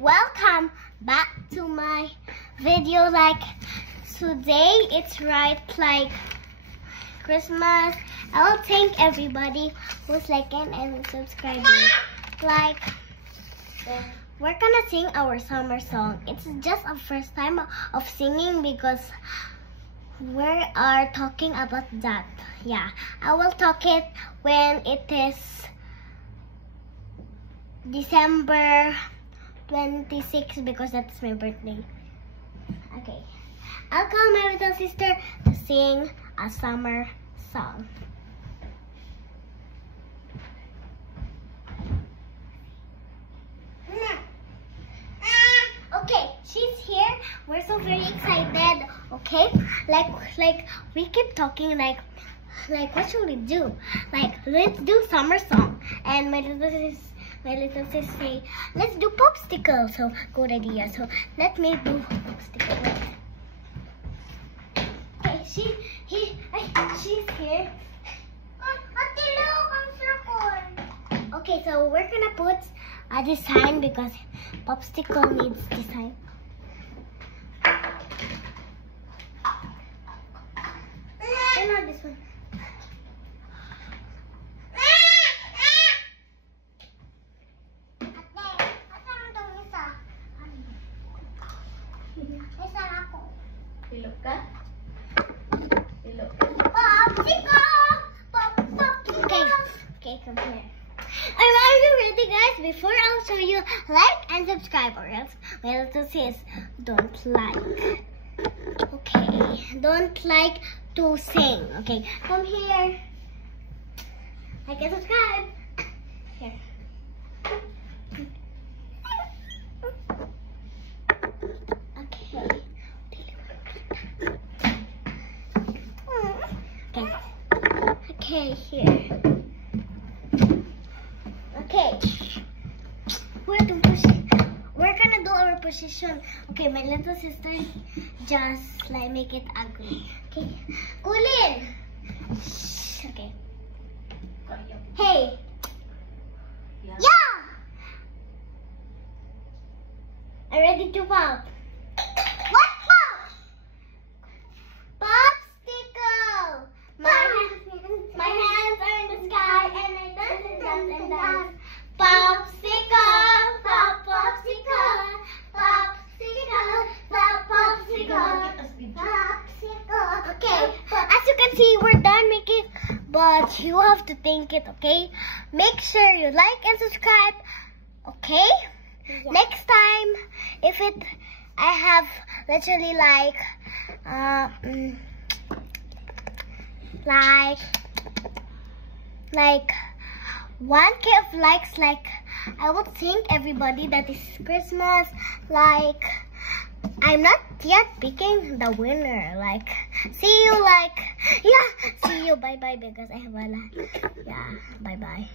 welcome back to my video. Like today it's right like Christmas. I will thank everybody who's liking and subscribing. Like we're gonna sing our summer song. It's just our first time of singing because we are talking about that. Yeah, I will talk it when it is December 26 because that's my birthday. Okay, I'll call my little sister to sing a summer song. Okay, she's here. We're so very excited. Okay, like we keep talking like what should we do? Like let's do summer song. And my little sister say let's do popsicle. So good idea. So let me do popsicle. Okay, she's here. Okay, so we're gonna put a design because popsicle needs design. And not this one. Pilok ka? Pilok. Popsicle! Okay, come here. Are you ready, guys? Before I'll show you, like and subscribe, or else my little sis don't like. Okay, don't like to sing. Okay, come here. Like and subscribe. Here. Okay, here. Okay. We're gonna do our position. Okay, my little sister just like make it ugly. Okay. Kulin! Okay. Hey! Yeah! I'm ready to pop. What pop? Popsicle! My hands are in the sky and I dance and dance and dance. Popsicle, pop, popsicle, popsicle, pop, popsicle, popsicle. Okay, as you can see, we're done making, but you have to think it, okay? Make sure you like and subscribe, okay? Yeah. Next time, I have literally like 1K of likes, like I would thank everybody that is Christmas. Like I'm not yet picking the winner. Like see you, like yeah, see you, bye bye, because I have a lot. Yeah, bye bye.